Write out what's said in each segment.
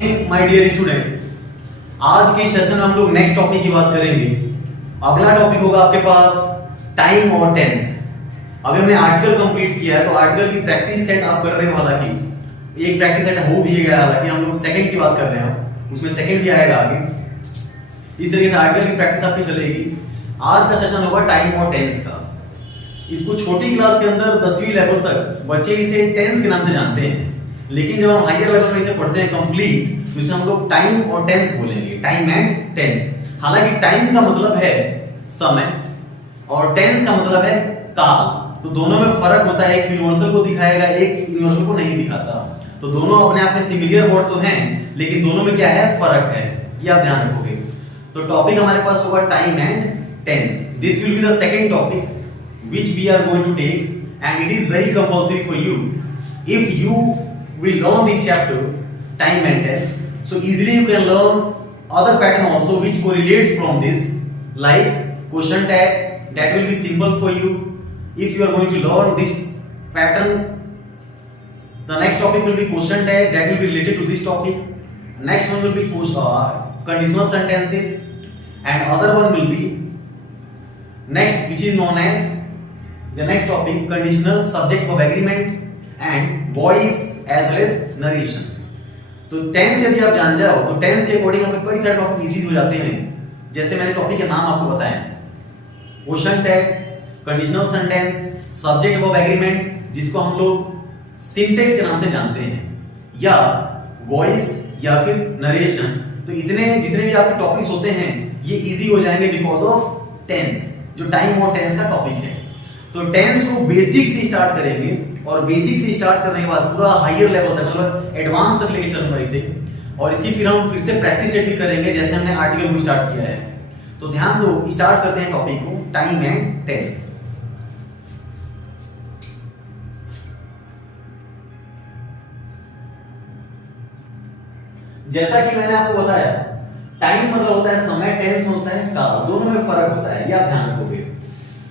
My dear students, आज के session में हम लोग नेक्स्ट टॉपिक की बात करेंगे। अगला टॉपिक होगा आपके पास टाइम और टेंस। अभी हमने आर्टिकल कंप्लीट किया है, तो आर्टिकल की प्रैक्टिस सेट आप कर रहे हो। हालांकि एक प्रैक्टिस सेट हो भी गया, हालांकि हम लोग सेकंड की बात कर रहे हैं, उसमें सेकंड भी आएगा आगे। इस तरीके से आर्टिकल की प्रैक्टिस आपकी चलेगी। आज का सेशन होगा टाइम और टेंस का। इसको छोटी क्लास के अंदर 10वीं लेवल तक बच्चे इसे टेंस के नाम से जानते हैं, लेकिन जब हम हायर लेवल में इसे पढ़ते हैं कंप्लीट, तो इसे हम लोग टाइम और टेंस बोलेंगे, टाइम एंड टेंस। हालांकि टाइम का मतलब है समय और टेंस का मतलब है काल, तो दोनों में फर्क होता है। एक यूनिवर्सल को दिखाएगा, एक यूनिवर्सल को नहीं दिखाता। तो दोनों अपने आप में सिमिलर वर्ड तो हैं, लेकिन दोनों में क्या है, फर्क है। ये आप ध्यान रखोगे। तो टॉपिक हमारे पास होगा time and tense. This will be the second topic which we are going to take, and it is very compulsory for you. If you will learn this chapter time and tense, so easily you can learn other pattern also which correlates from this, like question tag, that will be simple for you. If you are going to learn this pattern, the next topic will be question tag, that will be related to this topic. Next one will be conditional sentences, and other one will be next, which is known as the next topic, conditional subject verb agreement and voice as well as narration. तो tense यदि आप जान जाओ तो tense के according आपके कई सारे टॉपिक इजी हो जाते हैं। जैसे मैंने टॉपिक के नाम आपको बताए, question tag, conditional sentence, subject verb agreement जिसको हम लोग सिंटेक्स के नाम से जानते हैं, या वॉइस या फिर नरेशन। तो इतने जितने भी आपके टॉपिक्स होते हैं ये इजी हो जाएंगे बिकॉज ऑफ टेंस, जो टाइम और टेंस का टॉपिक है। तो टेंस को बेसिक से स्टार्ट करेंगे, और बेसिक से स्टार्ट करने के बाद पूरा हायर लेवल तक, मतलब एडवांस तक लेके चलूंगा इसे। और इसकी फिर हम फिर से प्रैक्टिस सेट भी करेंगे जैसे हमने आर्टिकल को स्टार्ट किया है। तो ध्यान दो, स्टार्ट करते हैं टॉपिक को, टाइम एंड टेंस। जैसा कि मैंने आपको बताया, टाइम मतलब होता है समय, टेंस में होता है काल, दोनों में फर्क होता है, ये आप ध्यान रखोगे।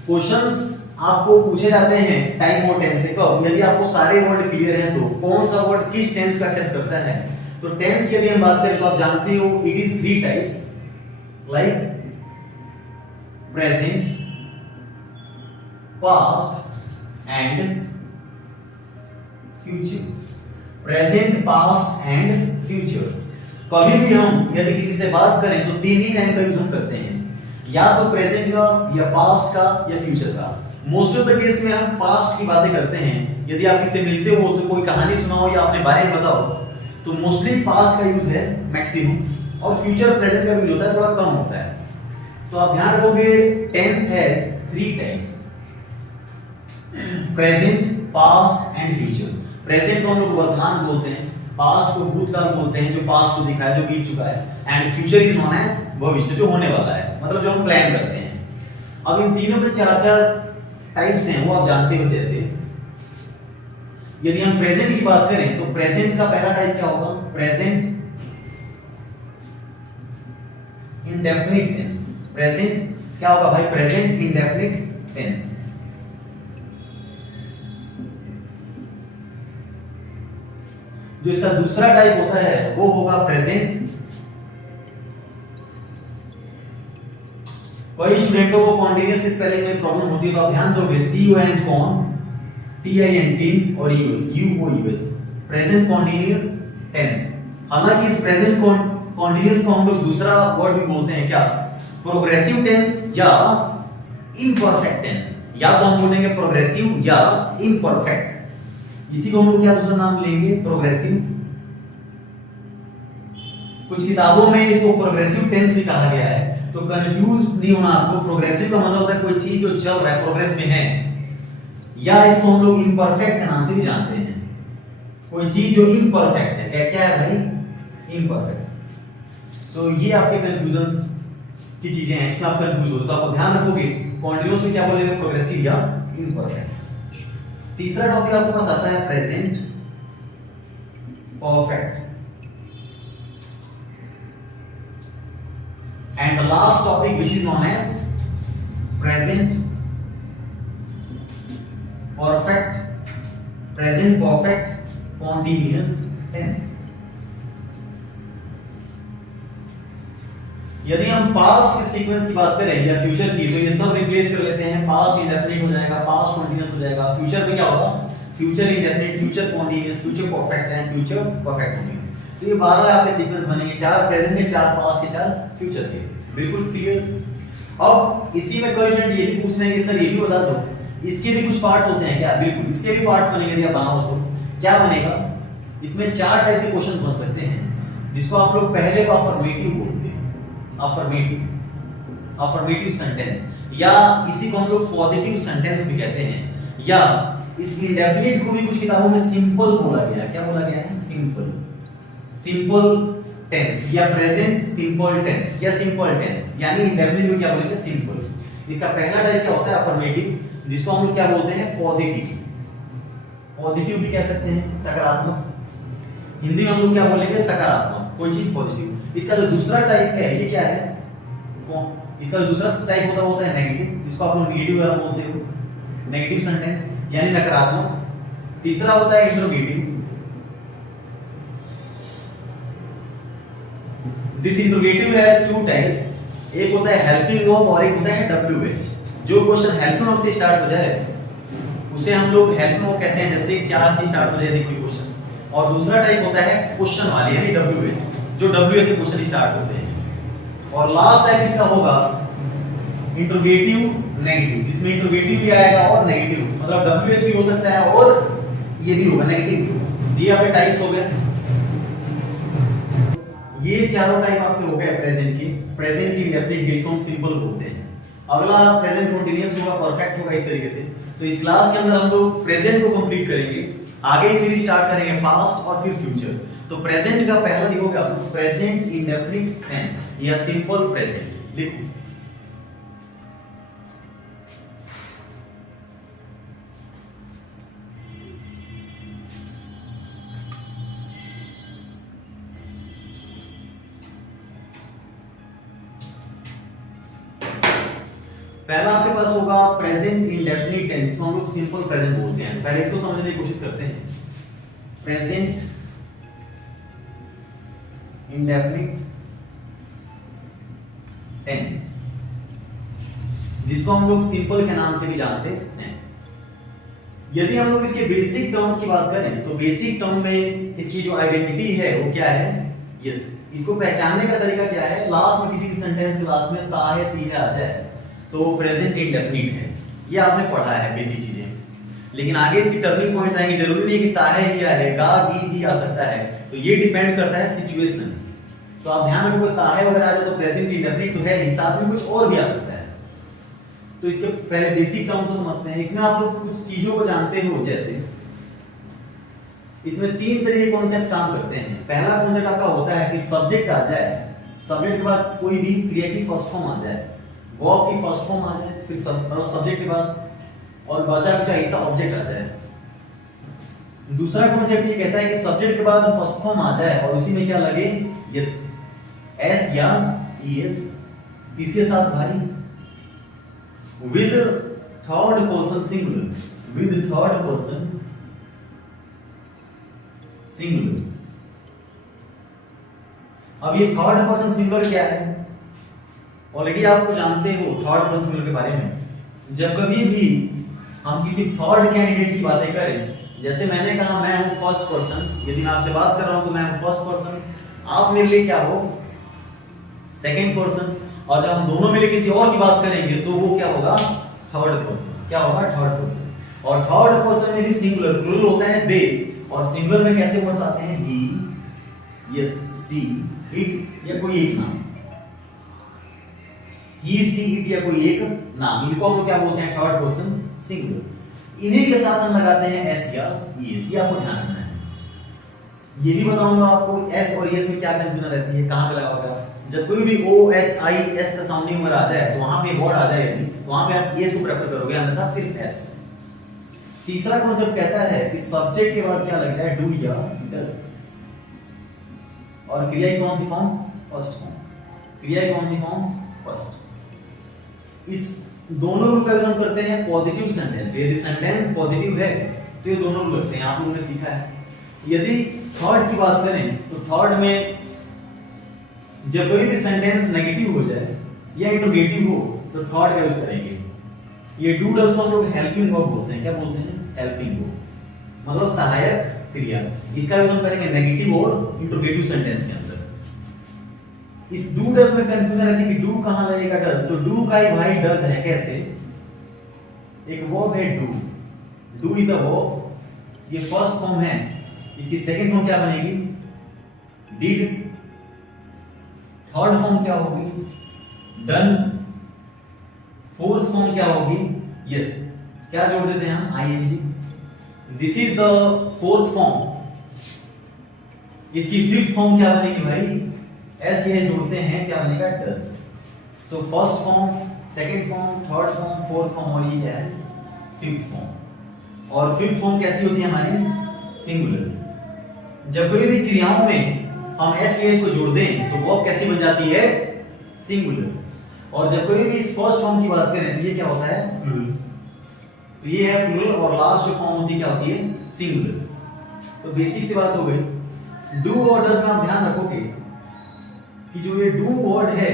क्वेश्चंस आपको पूछे जाते हैं टाइम और टेंस से कब, यदि आपको सारे वर्ड क्लियर हैं तो कौन सा वर्ड किस टेंस को एक्सेप्ट करता है। तो टेंस की यदि हम बात करें तो आप जानते हो it is 3 types, like present, past and future. Present, past and future. कभी भी हम यदि किसी से बात करें तो 3 ही टाइम का यूज हम करते हैं, या तो प्रेजेंट का, या पास्ट का, या फ्यूचर का। मोस्ट ऑफ द केस में हम पास्ट की बातें करते हैं। यदि आप किससे मिलते हो तो कोई कहानी सुनाओ या अपने बारे में बताओ, तो मोस्टली पास्ट का यूज है मैक्सिमम, और फ्यूचर प्रेजेंट का यूज होता है, थोड़ा कम होता है। तो आप ध्यान रखोगे tense has 3 types, present, past and future. Present को हम लोग वर्तमान बोलते हैं, पास्ट को भूतकाल बोलते हैं, जो पास्ट को दिखा है, जो बीत चुका है, and future is known as भविष्य, जो होने वाला है, मतलब जो हम प्लान करते हैं। अब इन तीनों के 4-4 टाइप्स हैं, वो आप जानते हो। जैसे यदि हम प्रेजेंट की बात करें तो प्रेजेंट का पहला टाइप क्या होगा, प्रेजेंट इंडेफिनिट टेंस। प्रेजेंट क्या होगा भाई, प्रेजेंट इंडेफिनिट टेंस। जो इसका दूसरा टाइप होता है वो होगा प्रेजेंट। कई स्टूडेंटों को कॉन्टिन्यूअस स्पेलिंग में प्रॉब्लम होती है, तो आप ध्यान दोगे CON कॉन, TINT और UOUS, प्रेजेंट कॉन्टिन्यूअस टेंस। हालांकि इस प्रेजेंट कॉन्टिन्यूअस को हम लोग दूसरा वर्ड भी बोलते हैं, क्या, प्रोग्रेसिव टेंस या इम्परफेक्ट टेंस। या तो हम बोलेंगे प्रोग्रेसिव या इम्परफेक्ट। इसी को हम लोग क्या दूसरा नाम लेंगे, प्रोग्रेसिव। कुछ किताबों में इसको प्रोग्रेसिव टेंस भी कहा गया है, तो कंफ्यूज नहीं होना आपको। प्रोग्रेसिव का मतलब होता है कोई चीज जो चल रहा है, प्रोग्रेस में है, या इसको हम लोग इम्परफेक्ट के नाम से भी जानते हैं। कोई चीज जो इम्परफेक्ट है, क्या है भाई, इम्परफेक्ट। तो ये आपके कंफ्यूजन की चीजें हैं, इसमें आप कंफ्यूज हो तो आप ध्यान रखोगे कॉन्टिन्यूअस में क्या बोलेंगे, प्रोग्रेसिव या इम्परफेक्ट। तीसरा टॉपिक आपके पास आता है present perfect, and the last topic which is known as present perfect, present perfect continuous tense। present perfect continuous tense। यदि हम पास्ट के सीक्वेंस की बात करें या फ्यूचर की, तो ये सब रिप्लेस कर लेते हैं। पास्ट इंडेफिनिट हो जाएगा, पास्ट कंटीन्यूअस हो जाएगा। फ्यूचर में क्या होगा? Future indefinite, future continuous, future perfect and future perfect continuous. तो ये 12 आपके सीक्वेंस बनेंगे, 4 प्रेजेंट के, 4 पास्ट के, 4 फ्यूचर के। बिल्कुल क्लियर। अब इसी में कोई स्टूडेंट ये भी पूछ रहे हैं कि सर ये भी बता दो, इसके भी कुछ पार्ट्स होते हैं क्या? बिल्कुल, इसके भी पार्ट्स बनेंगे। यदि आप बनाओ तो क्या बनेगा? इसमें 4 टाइप के क्वेश्चंस बन सकते हैं, जिसको आप लोग पहले को अफर्मेटिव बोलते हैं। अफर्मेटिव सेंटेंस, या इसी को हम लोग पॉजिटिव सेंटेंस भी कहते हैं, या इस इंडेफिनिट को भी कुछ किताबों में सिंपल बोला गया है। क्या बोला गया है? सिंपल टेंस या प्रेजेंट सिंपल टेंस या सिंपल टेंस, यानी इंडेफिनिट को क्या बोलेंगे? सिंपल। इसका पहला टाइप क्या होता है? अफर्मेटिव, जिसको हम लोग क्या बोलते हैं? पॉजिटिव भी कह सकते हैं, सकारात्मक। हिंदी में हम लोग क्या बोलेंगे? सकारात्मक, कोई चीज पॉजिटिव। इसका जो दूसरा टाइप है ये क्या है? इसका जो दूसरा टाइप होता है नेगेटिव, जिसको आप लोग नेगेटिव वगैरह बोलते हो, नेगेटिव सेंटेंस यानी नकारात्मक। तीसरा होता है interrogative. This interrogative has 2 types, एक होता है हेल्पिंग वर्ब और एक होता है WH। जो क्वेश्चन हेल्पिंग वर्ब से स्टार्ट हो जाए उसे हम लोग हेल्पिंग वर्ब कहते हैं, जैसे क्या से स्टार्ट हो जाए कोई क्वेश्चन। और दूसरा टाइप होता है क्वेश्चन वाले यानी WH, जो WH से क्वेश्चन स्टार्ट होते हैं। और लास्ट टाइप इसका होगा इंट्रोगेटिव नेगेटिव, जिसमें इंट्रोगेटिव भी आएगा और नेगेटिव, मतलब WH भी हो सकता है और ये भी होगा, नेगेटिव भी होगा। ये आपके टाइप्स हो गए। ये चारों टाइप आपके हो गए प्रेजेंट के, प्रेजेंट इंडेफिनिट, जिसको हम सिंपल बोलते हैं। अगला प्रेजेंट कंटीन्यूअस होगा, परफेक्ट होगा, इस तरीके से। तो इस क्लास के अंदर हम लोग प्रेजेंट को कंप्लीट करेंगे, आगे फिर स्टार्ट करेंगे पास्ट और फिर फ्यूचर। तो प्रेजेंट का पहला लिखोगे आप लोग प्रेजेंट इंडेफिनिट टेंस या सिंपल प्रेजेंट लिखो। पहला आपके पास होगा प्रेजेंट इंडेफिनिट टेंस को हम लोग सिंपल प्रेजेंट बोलते हैं। पहले इसको समझने की कोशिश करते हैं। प्रेजेंट इंडेफिनिट टेंस, जिसको हम लोग सिंपल के नाम से भी जानते हैं। यदि हम लोग इसके बेसिक टर्म्स की बात करें तो बेसिक टर्म में इसकी जो आइडेंटिटी है वो क्या है? यस, इसको पहचानने का तरीका क्या है? लास्ट में किसी भी सेंटेंस के लास्ट में ता है, ती है आ जाए तो प्रेजेंट इंडेफिनिट है। ये आपने पढ़ा है बेसिक चीजें, लेकिन आगे इसकी टर्निंग पॉइंट्स आएंगे। जरूरी नहीं कि ता है ही आएगा, गी भी आ सकता है, तो ये डिपेंड करता है सिचुएशन। तो आप ध्यान रखो, ता है वगैरह आ जाए तो प्रेजेंट इंडेफिनिट तो है, हिसाब में कुछ और भी आ सकता है। तो इसके पहले बेसिक टर्म को समझते हैं। इसमें आप लोग कुछ चीजों को जानते हो, जैसे इसमें 3 तरह के कॉन्सेप्ट काम करते हैं। पहला कॉन्सेप्ट आपका होता है कि सब्जेक्ट आ जाए, सब्जेक्ट के बाद कोई भी क्रिया की फर्स्ट फॉर्म आ जाए, वर्ब की फर्स्ट फॉर्म आ जाए, फिर सब्जेक्ट के बाद और बचा कुछ हिस्सा ऑब्जेक्ट आ जाए। दूसरा कॉन्सेप्ट ये कहता है कि सब्जेक्ट के बाद फर्स्ट फॉर्म आ जाए और उसी में क्या लगे? यस, एस या ईएस, इसके साथ भाई with third person singular, with third person singular. अब ये थर्ड पर्सन सिंगुलर क्या है? ऑलरेडी आपको जानते हो थर्ड पर्सन सिंगुलर के बारे में। जब कभी भी हम किसी थर्ड कैंडिडेट की बातें करें, जैसे मैंने कहा मैं हूं फर्स्ट पर्सन, यदि मैं आपसे बात कर रहा हूं तो मैं हूं फर्स्ट पर्सन, आप मेरे लिए क्या हो? Second person. और जब हम दोनों मिलकर किसी और की बात करेंगे तो वो क्या होगा? Third person. क्या होगा? Third person. और थर्ड पर्सन में भी सिंगुलर, प्लूरल होता है दे, और सिंगुलर में कैसे वर्ड्स आते हैं? ही, यस, सी, इट या कोई एक नाम, ही, सी, इट या कोई एक नाम, इनको हम लोग क्या बोलते हैं? Third person singular. इन्हीं के साथ हम लगाते हैं एस या ईएस, ये आपको ध्यान रखना है। ये भी बताऊंगा आपको एस और ईएस में क्या कंफ्यूजन रहती है, कहां पे लगा होगा। जब कोई भी ओ एच आई एस का सामने नंबर आ जाए तो वहां पे वर्ड आ जाए, यदि तो वहां पे आप ईएस को प्रेफर करोगे, अन्यथा सिर्फ एस। तीसरा कॉन्सेप्ट कहता है कि सब्जेक्ट के बाद क्या लग जाए? डू या डज। और क्रिया की कौन सी फॉर्म? First form. क्रिया की कौन सी फॉर्म? फर्स्ट। इस दोनों रूल का यूज हम करते हैं पॉजिटिव सेंटेंस। यदि सेंटेंस पॉजिटिव है तो ये दोनों रूल लगते हैं, आप लोगों ने सीखा है। यदि थर्ड की बात करें तो थर्ड में जब कोई भी सेंटेंस नेगेटिव हो जाए या इंट्रोगेटिव हो तो थॉट का यूज करेंगे। ये डू डज को हम लोग हेल्पिंग वर्ब बोलते हैं। क्या बोलते हैं? हेल्पिंग वर्ब, मतलब सहायक क्रिया। इसका यूज हम करेंगे नेगेटिव और इंट्रोगेटिव सेंटेंस के अंदर। इस डू डज में कंफ्यूजन रहती है कि डू कहां लगेगा डज, तो डू का ही भाई डज है। कैसे? एक वर्ब है do, do is a verb, ये फर्स्ट फॉर्म है। इसकी सेकंड फॉर्म क्या बनेगी? डिड। थर्ड फॉर्म क्या होगी? डन। फोर्थ फॉर्म क्या होगी? यस। क्या जोड़ देते हैं हम? ING. This is the fourth form. इसकी फिफ्थ फॉर्म क्या बनेगी भाई? एस ये जोड़ते हैं, क्या बनेगा? Does. So first form, second form, third form, fourth form, और ये क्या है? Fifth form. और फिफ्थ फॉर्म कैसी होती है हमारी? सिंगुलर। जब कोई भी क्रियाओं में हम एस को जोड़ दें तो वर्ब कैसी बन जाती है? सिंगुलर। और जब कोई भी इस फर्स्ट फॉर्म की बात करें तो ये क्या होता है? प्लूरल। तो ये है प्लूरल, और लास्ट जो फॉर्म होती है क्या होती है? सिंगुलर। तो बेसिक सी बात हो गई। डू और डज में आप ध्यान रखोगे कि जो ये डू वर्ड है,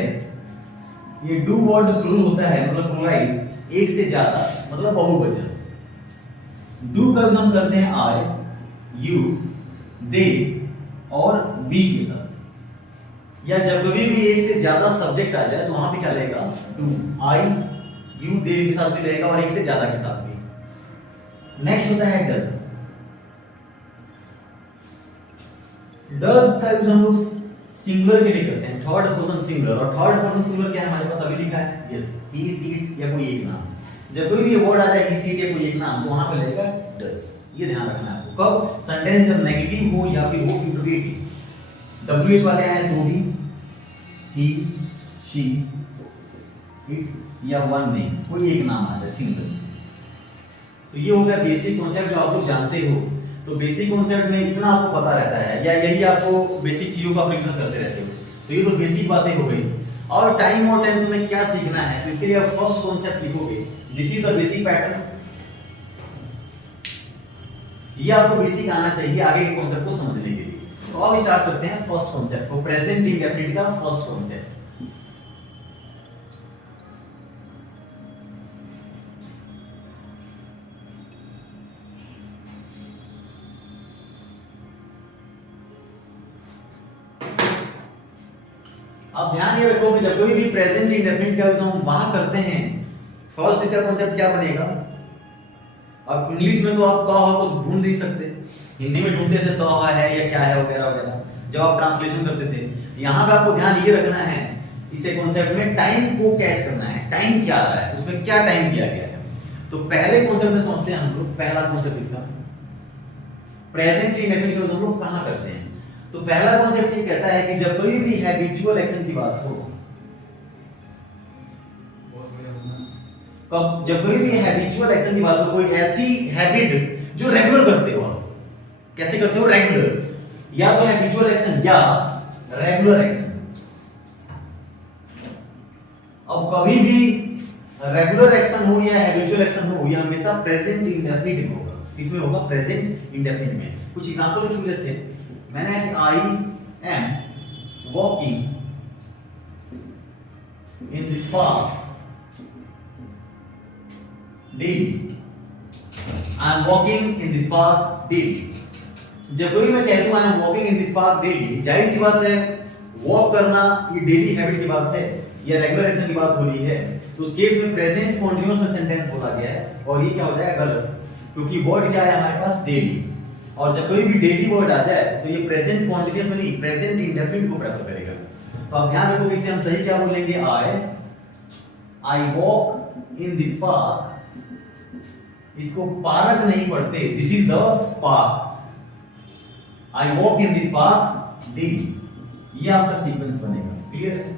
ये डू वर्ड प्लूरल होता है, मतलब प्लूरलाइज, एक से ज्यादा, मतलब बहुवचन। डू का यूज हम करते हैं आई, यू, दे और वी के साथ, या जब कभी भी एक से ज्यादा सब्जेक्ट आ जाए तो वहां पे क्या रहेगा? Do. I, you, they, we के साथ भी रहेगा, और एक से ज्यादा के साथ भी। नेक्स्ट होता है डज। डज का यूज हम लोग सिंगुलर के लिए करते हैं, थर्ड पर्सन सिंगुलर। और थर्ड पर्सन सिंगुलर क्या है हमारे पास? अभी लिखा है, यस, ही, सी, इट, या कोई एक नाम। जब कोई भी वर्ड आ जाए ही, सी, इट या कोई एक नाम, तो वहां पे लगेगा डज। ये ध्यान रखना है आपको। कब? सेंटेंस जब नेगेटिव हो या फिर हो इंट्रोगेटिव। डब्ल्यूएच वाले आए तो भी ही, शी, इट या वन नेम, कोई एक नाम आ जाए सिंगल। तो ये हो गया बेसिक कॉन्सेप्ट जो आप लोग जानते हो। तो बेसिक कॉन्सेप्ट में इतना आपको पता रहता है, या यही आपको बेसिक चीजों का आप रिवीजन करते रहते हो। तो ये तो बेसिक बातें हो गई। और टाइम और टेंस में क्या सीखना है, तो इसके लिए आप फर्स्ट कॉन्सेप्ट लिखोगे, this is the basic pattern. ये आपको बेसिक आना चाहिए आगे के कॉन्सेप्ट को समझने के लिए। तो अब स्टार्ट करते हैं फर्स्ट कॉन्सेप्ट को, प्रेजेंट इंडेफिनिट का फर्स्ट कॉन्सेप्ट। अब ध्यान ये रखो कि जब कोई भी प्रेजेंट इंडेफिनिट का यूज हम वहां करते हैं, फर्स्ट इसका कॉन्सेप्ट क्या बनेगा? अब इंग्लिश में तो आप तो को ढूंढ नहीं सकते, हिंदी में ढूंढते थे तो है या क्या है वगैरह वगैरह, जब आप ट्रांसलेशन करते थे। यहाँ पे आपको ध्यान ये रखना है, इसे कॉन्सेप्ट में टाइम को कैच करना है, टाइम क्या आ रहा है, उसमें क्या टाइम दिया गया है। तो पहले कॉन्सेप्ट में समझते हैं हम लोग, पहला कॉन्सेप्ट इसका प्रेजेंट इंडेफिनिट का हम लोग कहां करते हैं। तो पहला कॉन्सेप्ट ये कहता है कि जब कोई भी हैबिचुअल एक्शन की बात हो, जब कोई भी हैबिचुअल एक्शन की बात हो, कोई ऐसी हैबिट जो रेगुलर करते हो, कैसे करते हो? रेगुलर, या तो हैबिचुअल एक्शन या रेगुलर एक्शन। अब कभी भी रेगुलर एक्शन हो या हैबिचुअल एक्शन हो, यह हमेशा प्रेजेंट इंडेफिनिट में होगा। इसमें होगा प्रेजेंट इंडेफिनिट में। कुछ एग्जांपल लिख जैसे मैंने I am walking in this park daily, I am walking in this park daily. जब कोई मैं कहता हूं I am walking in this park daily, जाहिर सी बात है वॉक करना ये डेली हैबिट की बात है या रेगुलर एक्शन की बात हो रही है। तो उस केस में प्रेजेंट कॉन्टिन्यूअस में सेंटेंस बोला गया है, और ये क्या हो जाएगा? गलत, क्योंकि वर्ड क्या है हमारे पास? डेली। और जब कोई भी डेली वर्ड आ जाए तो ये प्रेजेंट कॉन्टिन्यूअस में नहीं, प्रेजेंट इंडेफिनिट को प्रेफर करेगा। तो आप ध्यान रखो इसे हम सही क्या बोलेंगे? I walk in this park. इसको पार्क नहीं पढ़ते, this is the park. I walk in this park daily, ये आपका सीक्वेंस बनेगा। क्लियर है?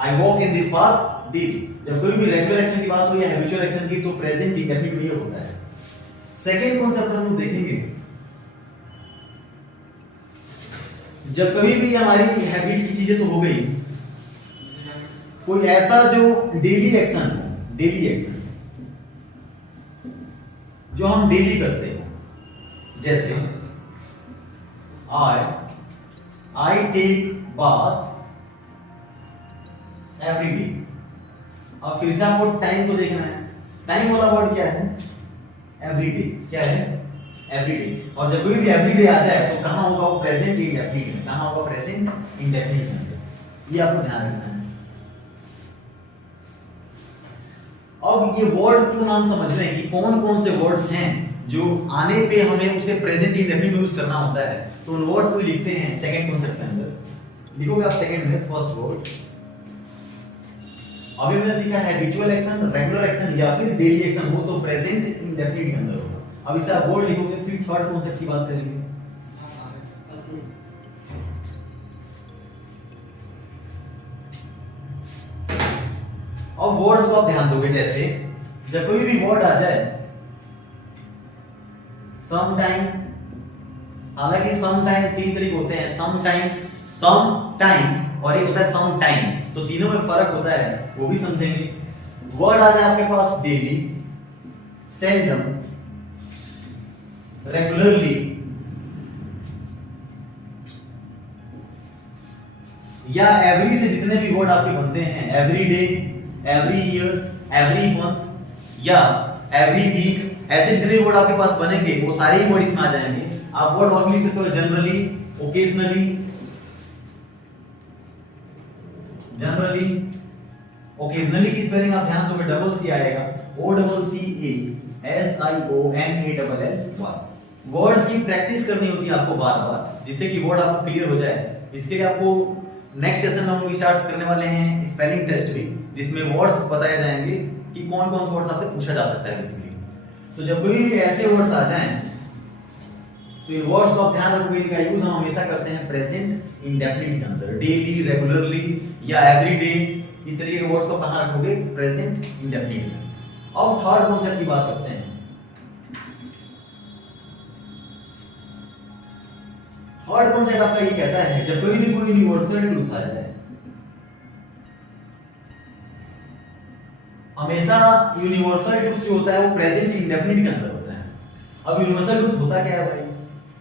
I walk in this park daily. जब कोई भी रेगुलर एक्शन की बात हो या हैबिचुअल एक्शन की, तो प्रेजेंट इंडेफिनिट में ये होता है। सेकंड कॉन्सेप्ट हम लोग देखेंगे, जब कभी भी हमारी हैबिट की चीजें तो हो गई, कोई ऐसा जो डेली एक्शन हो, डेली एक्शन जो हम डेली करते हैं, जैसे I take bath every day. अब फिर से आपको टाइम को देखना है, टाइम वाला वर्ड क्या है, एवरी डे। क्या है, एवरी डे। और जब कोई भी एवरी डे आ जाए तो कहां होगा वो, प्रेजेंट इंडेफिनिट में। कहां होगा, प्रेजेंट इंडेफिनिट में। ये आपको ध्यान रखना है। अब ये वर्ड क्यों नाम समझ रहे हैं कि कौन कौन से वर्ड्स हैं जो आने पे हमें उसे प्रेजेंट इंडेफिनिट में यूज करना होता है, तो उन वर्ड्स को लिखते हैं सेकंड कॉन्सेप्ट के अंदर। लिखोगे आप सेकंड में फर्स्ट वर्ड। अभी हमने सीखा है हैबिचुअल एक्शन, रेगुलर एक्शन या फिर डेली एक्शन हो तो प्रेजेंट इंडेफिनिट के अंदर होगा। अब इसे आप वर्ड लिखोगे, फिर थर्ड कॉन्सेप्ट की बात करेंगे। अब वर्ड्स को आप ध्यान दोगे, जैसे जब कोई भी वर्ड आ जाए, सम टाइम, हालांकि सम टाइम तीन तरीके होते हैं, सम टाइम और एक होता है सम टाइम्स, तो तीनों में फर्क होता है, वो भी समझेंगे। वर्ड आ जाए आपके पास डेली, सेल्डम, रेगुलरली या एवरी से जितने भी वर्ड आपके बनते हैं, every day, every year, every month या एवरी वीक, ऐसे जितने वर्ड आपके पास बनेंगे वो सारे ही वर्ड इसमें आ जाएंगे। आप वर्ड और लिख सकते हो, जनरली, ओकेजनली, जनरली, ओकेजनली की स्पेलिंग आप ध्यान दोगे, डबल सी आएगा, O double C A S I O N A double L Y. Words की प्रैक्टिस करनी होती है आपको बार बार, जिससे कि वर्ड आपको क्लियर हो जाए। इसके लिए आपको नेक्स्ट सेशन में हम लोग स्टार्ट करने वाले हैं स्पेलिंग टेस्ट भी, जिसमें वर्ड्स बताए जाएंगे कि कौन कौन से वर्ड्स आपसे पूछा जा सकता है बेसिकली। तो जब कोई भी ऐसे वर्ड्स आ जाएं तो इन वर्ड्स को आप ध्यान रखोगे, इनका यूज हम हमेशा करते हैं प्रेजेंट इंडेफिनिट के अंदर, डेली, रेगुलरली या एवरी डे, इस तरीके के वर्ड्स को कहां रखोगे, प्रेजेंट इंडेफिनिट में। अब थर्ड कॉन्सेप्ट की बात करते हैं। थर्ड कॉन्सेप्ट आपका ये कहता है जब कोई भी कोई यूनिवर्सल ट्रूथ आ जाए, हमेशा यूनिवर्सल ट्रूथ जो होता है वो प्रेजेंट इंडेफिनिट के अंदर होता है। अब यूनिवर्सल ट्रूथ होता क्या है भाई,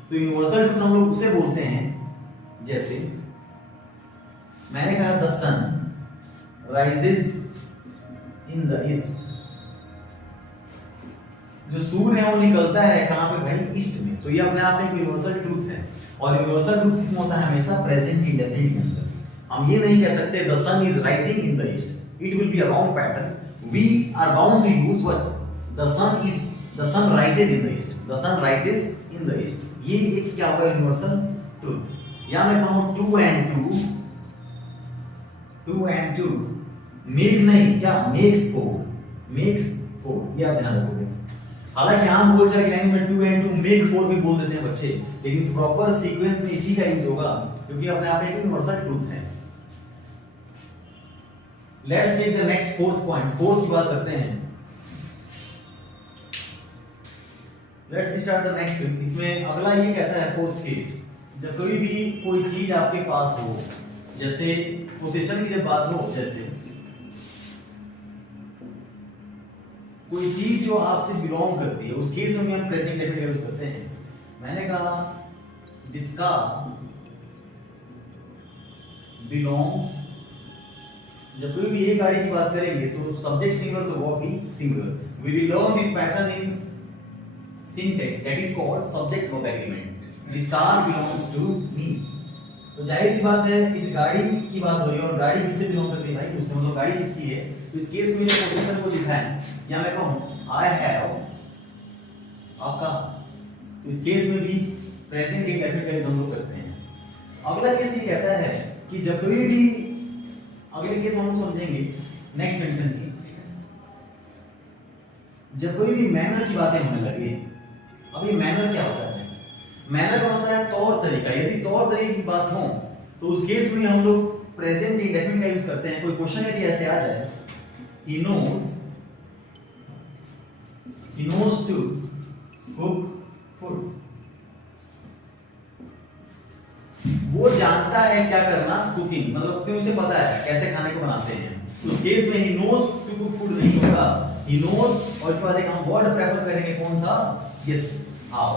तो यूनिवर्सल ट्रूथ हम लोग उसे बोलते हैं, जैसे मैंने कहा the sun rises in the east, जो सूर्य है वो निकलता है कहां पे भाई, ईस्ट में। तो ये अपने आप में एक यूनिवर्सल ट्रूथ है, और यूनिवर्सल ट्रूथ किसमें होता है, हमेशा प्रेजेंट इंडेफिनिट के अंदर। हम ये नहीं कह सकते the sun is rising in the east, it will be a wrong pattern. We are bound to use what? The sun rises in the east. The sun rises in the east. ये एक क्या होगा, universal truth. या मैं कहूं 2 and 2 make नहीं, क्या makes 4, ये आप ध्यान रखोगे। हालांकि हम बोलचाल की लैंग्वेज में 2 and 2 मेक 4 भी बोल देते हैं बच्चे, लेकिन प्रॉपर सीक्वेंस में इसी का यूज होगा, क्योंकि अपने आप में एक यूनिवर्सल ट्रूथ है। Let's take the next fourth point, fourth की बात करते हैं। Let's start the next. इसमें अगला ये कहता है फोर्थ केस, जब कोई भी कोई चीज आपके पास हो, जैसे पोजीशन की जब बात हो, जैसे कोई चीज जो आपसे बिलोंग करती है, उस केस में हम प्रेजेंट इंडेफिनिट यूज करते हैं। मैंने कहा दिस कार बिलोंग्स, जब कोई भी एक गाड़ी की बात करेंगे तो सब्जेक्ट सिंगुलर तो वर्ब भी singular. We will learn this pattern in syntax, that is called subject verb agreement. This car belongs to me. तो जाहिर सी बात है इस गाड़ी की बात हो रही है, और गाड़ी किससे बिलोंग करती है भाई, उससे, मतलब गाड़ी किसकी है। तो इस केस में पोजीशन को लिखा है, या मैं कहूं आई हैव अ कार, तो इस केस में भी प्रेजेंट इंडेफिनिट का यूज हम लोग करते हैं। अगला केस ये कहता है कि जब कोई भी, अगले केस हम लोग समझेंगे नेक्स्ट कंडीशन की, जब कोई भी मैनर की बातें होने लगे। अब ये मैनर क्या होता है, मैनर का होता है तौर तरीका। यदि तौर तरीके की बात हो तो उस केस में हम लोग प्रेजेंट इंडेफिनिट का यूज करते हैं। कोई क्वेश्चन यदि ऐसे आ जाए, he knows to cook food, वो जानता है क्या करना, कुकिंग, मतलब क्यों, उसे पता है कैसे खाने को बनाते हैं। तो उस केस में he knows to cook food नहीं होगा, he knows, और इसके बाद एक हम वर्ड प्रेफर करेंगे कौन सा, yes, how।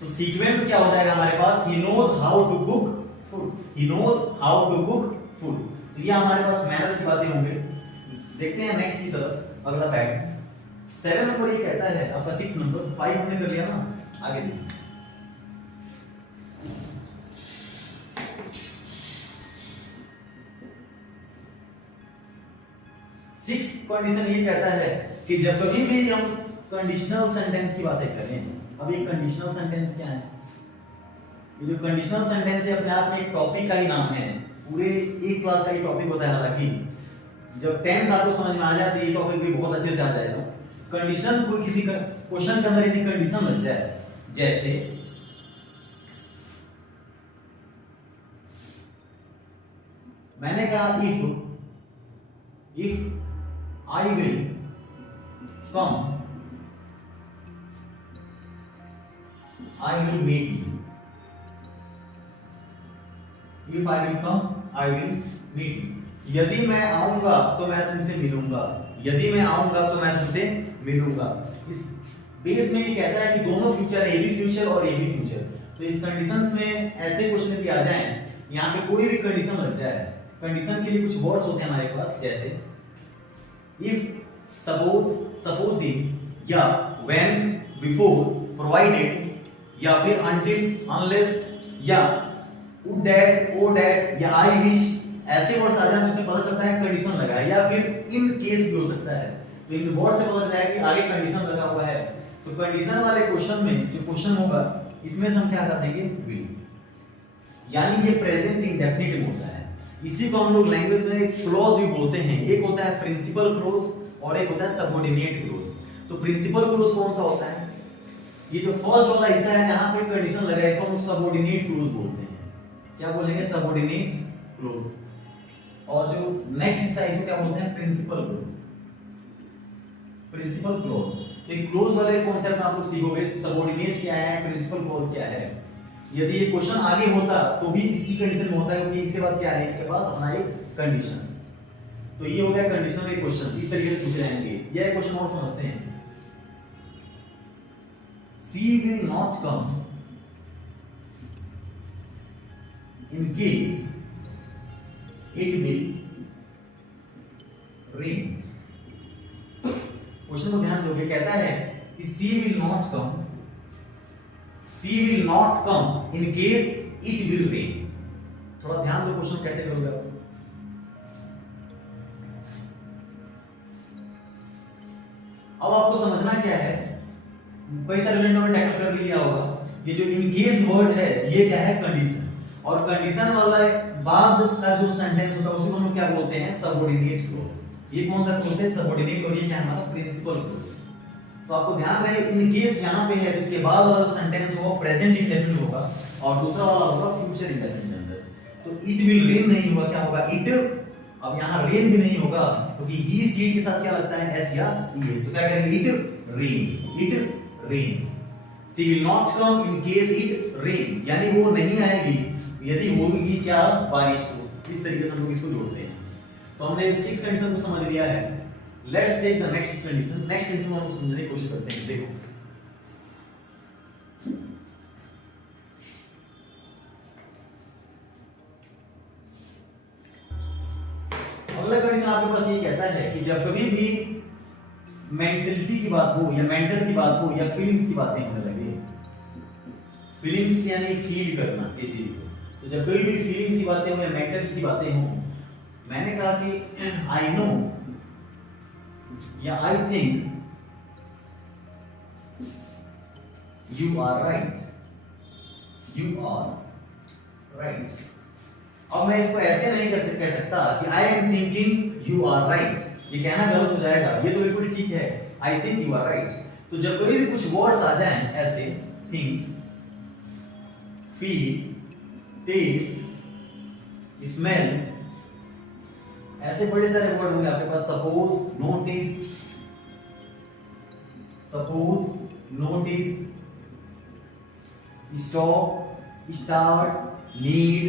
तो सीक्वेंस क्या हो जाएगा हमारे पास, he knows how to cook food, he knows how to cook food। तो ये हमारे पास मैनर्स की बातें होंगे। देखते हैं नेक्स्ट की तरफ, अगला पैटर्न 7 नंबर ये कहता है, आपका 6 नंबर 5 हमने कर लिया ना, आगे देखिए। 6 कंडीशन ये कहता है कि जब कभी भी हम कंडीशनल सेंटेंस की बातें करें, अब ये कंडीशनल सेंटेंस क्या है? ये जो कंडीशनल सेंटेंस है अपने आप में एक टॉपिक का ही नाम है, पूरे एक क्लास का ही टॉपिक होता है। हालांकि जब टेंस आपको समझ में आ जाए तो ये टॉपिक भी बहुत अच्छे से आ जाएगा। कंडीशन कोई किसी क्वेश्चन के अंदर यदि कंडीशन लग जाए, जैसे मैंने कहा if I will come I will meet you, if I will come I will meet you, यदि मैं आऊंगा तो मैं तुमसे मिलूंगा, यदि मैं आऊंगा तो मैं तुमसे मिलूंगा। इस बेस में ये कहता है कि दोनों फ्यूचर, ए भी फ्यूचर और ए भी फ्यूचर। तो इस कंडीशंस में ऐसे क्वेश्चन यदि आ जाएं, यहाँ पे कोई भी कंडीशन लग जाए, कंडीशन के लिए कुछ वर्ड्स होते हैं हमारे पास, जैसे इफ, सपोज, सपोजिंग, या व्हेन, बिफोर, प्रोवाइडेड, या फिर until, unless, या would that, oh that, या I wish, ऐसे वर्ड्स आ जाए तो उसे पता चलता है कंडीशन लगा है, या फिर इन केस भी हो सकता है। तो इन वर्ड से पता चला है कि आगे कंडीशन लगा हुआ है। तो कंडीशन वाले क्वेश्चन में जो क्वेश्चन होगा इसमें हम क्या कर देंगे, विल, यानी ये प्रेजेंट इंडेफिनिट में होता है। इसी को हम लोग लैंग्वेज में क्लॉज भी बोलते हैं। एक होता है प्रिंसिपल क्लॉज और एक होता है सबऑर्डिनेट क्लॉज। तो प्रिंसिपल क्लॉज कौन सा होता है? ये जो फर्स्ट वाला हिस्सा है जहां पे कंडीशन लगा है, इसको हम सबऑर्डिनेट क्लॉज बोलते हैं। क्या बोलेंगे? Subordinate clause. और जो नेक्स्ट हिस्सा है इसको क्या बोलते हैं? Principal clause. प्रिंसिपल क्लॉज, तो ये क्लॉज वाले कॉन्सेप्ट आप लोग सीखोगे, सबऑर्डिनेट क्या है, प्रिंसिपल क्लॉज क्या है। यदि ये क्वेश्चन आगे होता तो भी इसी कंडीशन में होता है, क्योंकि इसके बाद क्या है, इसके बाद अपना एक कंडीशन। तो ये हो गया कंडीशनल के क्वेश्चन, इस तरीके से पूछे जाएंगे। यह क्वेश्चन और समझते हैं। She will not come in case it will rain. Question को ध्यान दोगे, कहता है कि she will not come in case it will rain. थोड़ा ध्यान दो, क्वेश्चन कैसे करोगे आप? अब आपको समझना क्या है, कई सारे स्टूडेंटों ने टैकल कर लिया होगा। ये जो इन केस वर्ड है ये क्या है? कंडीशन। और कंडीशन वाला बाद का जो सेंटेंस होता है उसी को हम लोग क्या बोलते हैं? Subordinate clause. ये कौन सा क्लॉज है? सबऑर्डिनेट। और ये क्या है हमारा? Principal clause. तो आपको ध्यान रहे, इन केस यहां पे है तो उसके बाद वाला जो सेंटेंस होगा प्रेजेंट इंडेफिनिट होगा और दूसरा वाला होगा फ्यूचर इंडेफिनिट अंदर। तो इट विल रेन नहीं होगा, क्या होगा? इट। अब यहां रेन भी नहीं होगा क्योंकि ही सी के साथ क्या लगता है? एस या ईएस। तो क्या करेंगे? It rains. It rains. She will not come in case it rains, यानी वो नहीं आएगी यदि होगी क्या? बारिश। को इस तरीके से हम लोग इसको जोड़ते हैं। तो हमने 6 कंडीशन को समझ लिया है। Let's take the next condition. Next condition को हम समझने की कोशिश करते हैं। देखो, अगला कंडीशन आपके पास ये कहता है कि जब कभी भी मेंटलिटी की बात हो या मेंटल की बात हो या फीलिंग्स की बातें होने लगे, फीलिंग्स यानी फील करना किसी चीज को, तो जब कोई भी फीलिंग्स की बातें हो या मेंटल की बातें हो, मैंने कहा कि आई नो या I think you are right, you are right. अब मैं इसको ऐसे नहीं कह सकता कि I am thinking you are right, ये कहना गलत हो जाएगा। ये तो बिल्कुल ठीक है, I think you are right. तो जब कोई भी कुछ वर्ड्स आ जाएं ऐसे, थिंक, फील, टेस्ट, स्मेल, ऐसे बड़े सारे वर्ड होंगे आपके पास। Suppose, notice, stop, start, need,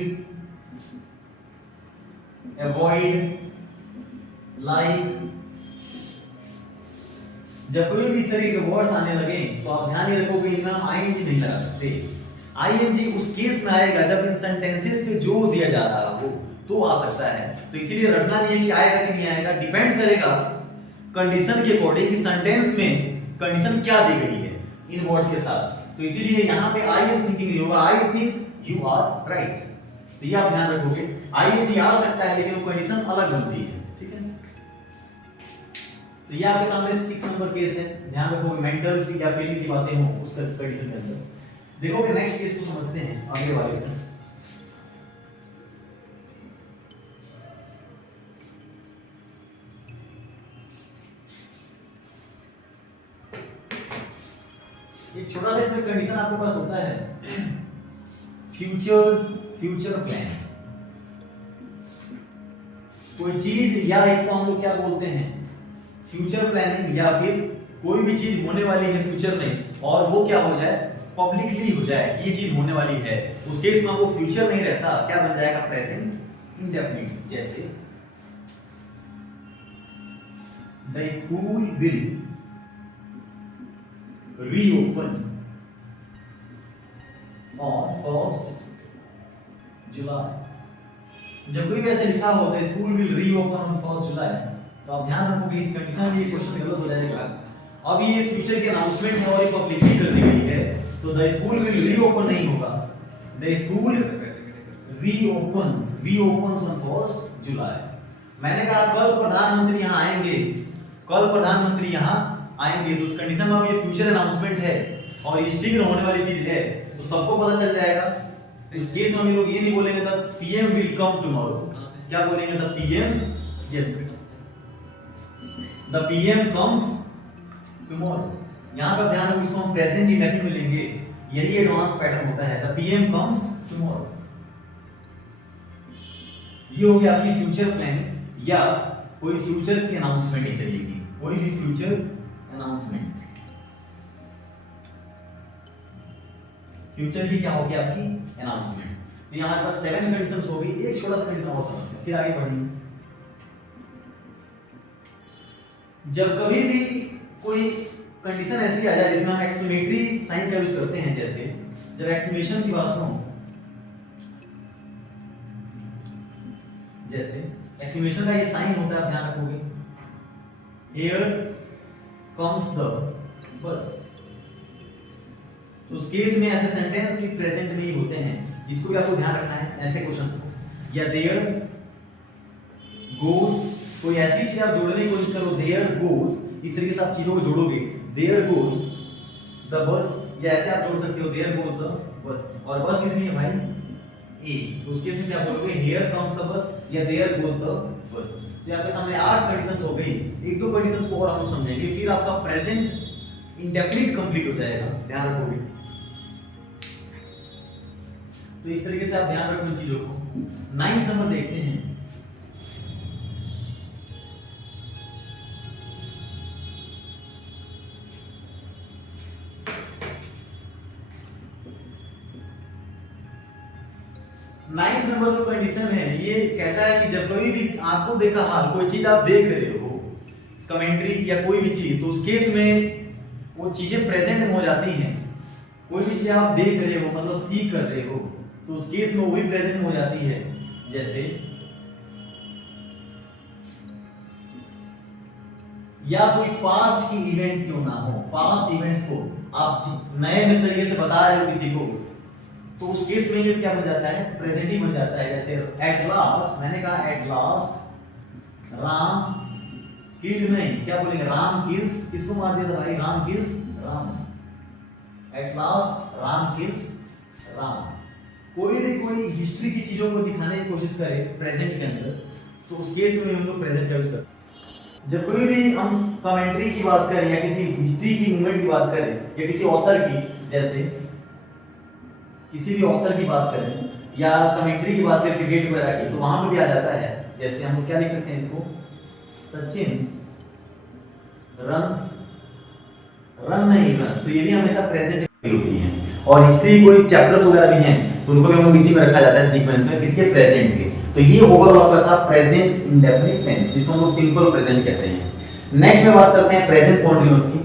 avoid, like. जब कोई भी इस तरह के वर्ड्स आने लगे तो आप ध्यान रखोगे इनमें हम आईएनजी नहीं लगा सकते। आईएनजी उस केस में आएगा जब इन सेंटेंसेस पे जोर दिया जा रहा हो, तो आ सकता है। तो इसीलिए रटना नहीं है कि आएगा कि नहीं आएगा, डिपेंड करेगा कंडीशन के अकॉर्डिंग कि सेंटेंस में कंडीशन क्या दी गई है इन वर्ड्स के साथ। तो इसीलिए यहाँ पे आई एम थिंकिंग नहीं होगा, I think you are right. तो ये आप ध्यान रखोगे, आईएनजी आ सकता है लेकिन वो कंडीशन अलग बनती है, ठीक है। तो ये आपके सामने 6 नंबर केस है, ध्यान रखोगे मेंटल या फीलिंग की बातें हो उसका कंडीशन के अंदर। देखोगे नेक्स्ट केस को समझते हैं आगे वाले में। एक छोटा सा इसमें कंडीशन आपके पास होता है, फ्यूचर प्लान। कोई चीज या इसको हम लोग क्या बोलते हैं, फ्यूचर प्लानिंग, या फिर कोई भी चीज होने वाली है फ्यूचर में और वो क्या हो जाए, पब्लिकली हो जाए ये चीज होने वाली है, उस केस में वो फ्यूचर नहीं रहता, क्या बन जाएगा, प्रेजेंट इंडेफिनिट। जैसे the school will reopen on 1 जुलाई। जब कोई भी ऐसे लिखा होता है स्कूल विल रीओपन ऑन 1 जुलाई, तो आप ध्यान रखोगे इस कंडीशन में ये क्वेश्चन गलत हो जाएगा। अब ये फ्यूचर की अनाउंसमेंट है और ये पब्लिकली कर दी गई है, तो द स्कूल विल रीओपन नहीं होगा, द स्कूल रीओपन्स ऑन 1 जुलाई। मैंने कहा कल प्रधानमंत्री यहाँ आएंगे, कल प्रधानमंत्री यहाँ आएंगे, तो उस कंडीशन में ये फ्यूचर अनाउंसमेंट है और ये शीघ्र होने वाली चीज है, तो सबको पता चल जाएगा। इस केस में हम लोग ये नहीं बोलेंगे the PM will come tomorrow, क्या बोलेंगे, the PM, yes, the PM comes tomorrow. यहां पर ध्यान रखो, इसको हम प्रेजेंट इंडेफिनिट में लेंगे, यही एडवांस पैटर्न होता है, द पीएम कम्स टुमारो। ये हो गया आपकी फ्यूचर प्लान या कोई फ्यूचर की अनाउंसमेंट एक तरीके की, कोई भी फ्यूचर अनाउंसमेंट। फ्यूचर की क्या होगी आपकी अनाउंसमेंट। तो यहाँ हमारे पास 7 कंडीशंस हो गई, एक छोटा सा कंडीशन और समझते हैं फिर आगे बढ़ेंगे। जब कभी भी कोई कंडीशन ऐसी आ जाए जिसमें हम एक्सक्लेमेटरी साइन का यूज करते हैं, जैसे जब एक्सक्लेमेशन की बात हो, जैसे एक्सक्लेमेशन का ये साइन होता है, आप ध्यान रखोगे, हियर कम्स द बस। तो उस केस में ऐसे सेंटेंस ही प्रेजेंट में ही होते हैं, इसको भी आपको ध्यान रखना है ऐसे क्वेश्चंस को। या देयर गोज, कोई ऐसी चीज आप जोड़ने की कोशिश करो, देयर गोज, इस तरीके से आप चीजों को जोड़ोगे, देयर गोज द बस, या ऐसे आप जोड़ सकते हो, देयर गोज द बस, और बस कितनी है भाई, ए, तो उस केस में क्या बोलोगे, हियर कम्स द बस या देयर गोज द बस। तो आपके सामने 8 कंडीशंस हो गई, एक दो कंडीशंस को और हम समझेंगे, फिर आपका प्रेजेंट इंडेफिनिट कंप्लीट हो जाएगा, ध्यान रखोगे। तो इस तरीके से आप ध्यान रखो इन चीजों को। 9th नंबर देखते हैं, नाइन्थ नंबर जो कंडीशन है ये कहता है कि जब कोई भी आंखों देखा हाल कोई चीज आप देख रहे हो, कमेंट्री या कोई भी चीज, तो उस केस में वो चीजें प्रेजेंट में हो जाती हैं। कोई भी चीज आप देख रहे हो मतलब सी कर रहे हो, तो उस केस में वो भी प्रेजेंट में हो जाती है। जैसे या कोई पास्ट की इवेंट क्यों ना हो, पास्ट इवेंट्स को आप नए तरीके से बता रहे हो किसी को, तो उस केस में ये क्या बन जाता है, प्रेजेंट ही बन जाता है। जैसे एट लास्ट, मैंने कहा एट लास्ट राम किल्ड, नहीं क्या बोलेंगे, राम किल्स, किसको मार दिया था भाई, Ram kills Ram. At last Ram kills Ram. कोई भी कोई हिस्ट्री की चीजों को दिखाने की कोशिश करे प्रेजेंट के अंदर, तो उस केस में हम लोग प्रेजेंट का यूज करते हैं। जब कोई भी हम कमेंट्री की बात करें या किसी हिस्ट्री की मूवमेंट की बात करें या किसी ऑथर की, जैसे किसी भी ऑथर की बात करें या कमेंट्री की बात करें क्रिकेट वगैरह की, तो वहां पे भी आ जाता है। जैसे हम क्या लिख सकते हैं इसको, सचिन रन्स, रन नहीं रन्स, तो ये भी हमेशा प्रेजेंट होती है। और हिस्ट्री कोई चैप्टर्स वगैरह भी हैं तो उनको भी हम इसी में रखा जाता है सीक्वेंस में, किसके, प्रेजेंट के। तो ये ओवरऑल आपका था प्रेजेंट इंडेफिनिट टेंस, जिसको हम लोग सिंपल प्रेजेंट कहते हैं। नेक्स्ट में बात करते हैं प्रेजेंट कंटीन्यूअस की।